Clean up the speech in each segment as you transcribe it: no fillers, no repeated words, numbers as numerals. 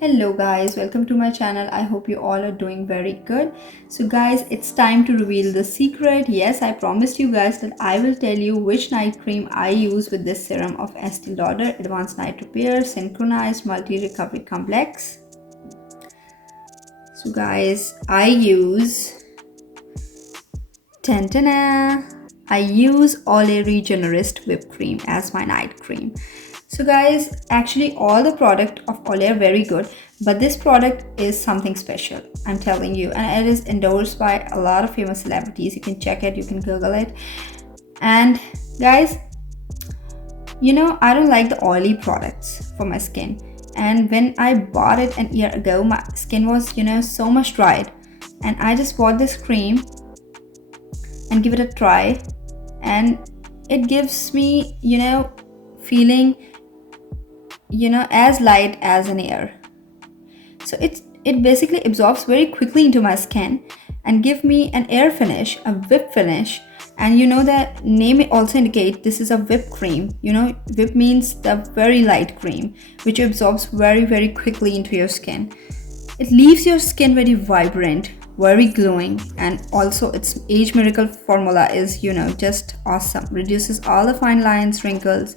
Hello guys, welcome to my channel. I hope you all are doing very good. So guys, it's time to reveal the secret. Yes, I promised you guys that I will tell you which night cream I use with this serum of Estee Lauder Advanced Night Repair Synchronized Multi Recovery Complex. So guys, I use I use OLAY Regenerist Whip Cream as my night cream. So guys, actually all the product of OLAY are very good, but this product is something special, I'm telling you, and it is endorsed by a lot of famous celebrities. You can check it, you can Google it. And guys, I don't like the oily products for my skin, and when I bought it a year ago, my skin was so much dried, and I just bought this cream and give it a try, and it gives me feeling as light as an air. So it basically absorbs very quickly into my skin and give me an air finish, a whip finish. And the name also indicate this is a whip cream. Whip means the very light cream which absorbs very quickly into your skin. It leaves your skin very vibrant, very glowing, and also its age miracle formula is just awesome. Reduces all the fine lines, wrinkles,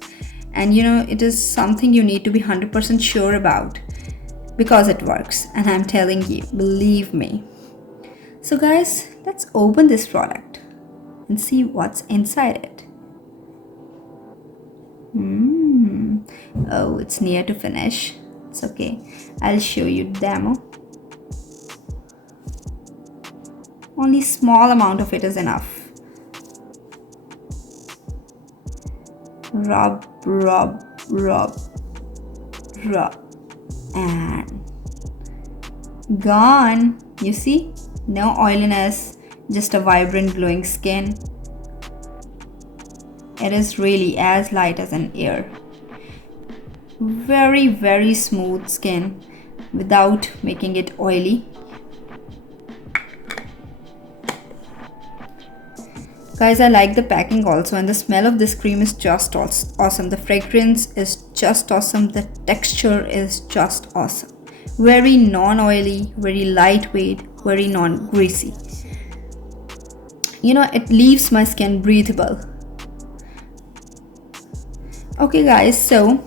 and it is something you need to be 100% sure about because it works, and I'm telling you, believe me. So guys, let's open this product and see what's inside it. Oh, it's near to finish. It's okay, I'll show you demo. Only small amount of it is enough. Rub, and gone. You see, no oiliness, just a vibrant glowing skin. It is really as light as an air. Very smooth skin without making it oily. Guys, I like the packing also, and the smell of this cream is just awesome. The fragrance is just awesome. The texture is just awesome. Very non-oily, very lightweight, very non-greasy. It leaves my skin breathable. Okay guys, so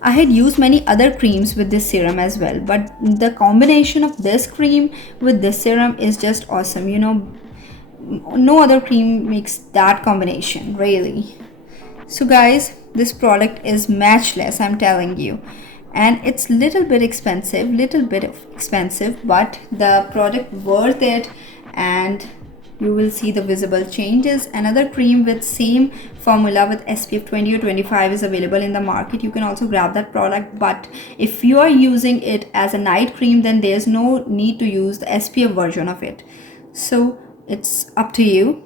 I had used many other creams with this serum as well, but the combination of this cream with this serum is just awesome. No other cream makes that combination, really. So guys, this product is matchless, I'm telling you, and it's little bit expensive, but the product worth it, and you will see the visible changes. Another cream with same formula with SPF 20 or 25 is available in the market. You can also grab that product, but if you are using it as a night cream, then there's no need to use the SPF version of it. So it's up to you.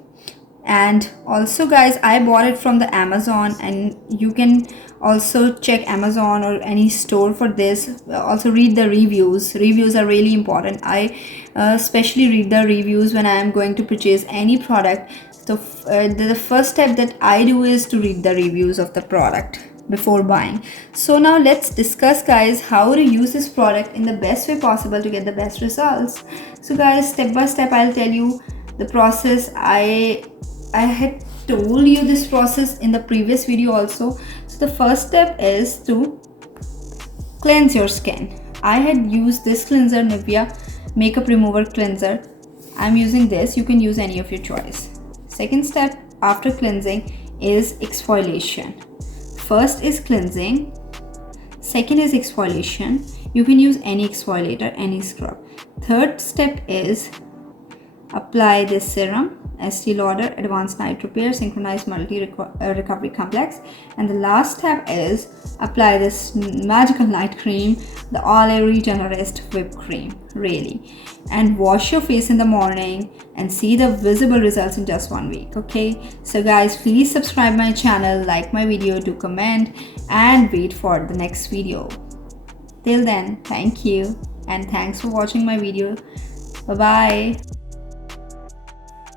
And also guys, I bought it from the Amazon, and you can also check Amazon or any store for this. Also read the reviews. Reviews are really important. I especially read the reviews when I am going to purchase any product. So the first step that I do is to read the reviews of the product before buying. So now let's discuss guys how to use this product in the best way possible to get the best results. So guys, step by step I'll tell you the process. I had told you this process in the previous video also. So the first step is to cleanse your skin. I had used this cleanser, Nivea makeup remover cleanser. I'm using this. You can use any of your choice. Second step after cleansing is exfoliation. First is cleansing, second is exfoliation. You can use any exfoliator, any scrub. Third step is apply this serum, Estee Lauder Advanced Night Repair Synchronized Multi Recovery Complex. And the last step is apply this magical night cream, the OLAY Regenerist Whip Cream, really. And wash your face in the morning and see the visible results in just 1 week. Okay, so guys, please subscribe my channel, like my video, do comment, and wait for the next video. Till then, thank you, and thanks for watching my video. Bye bye.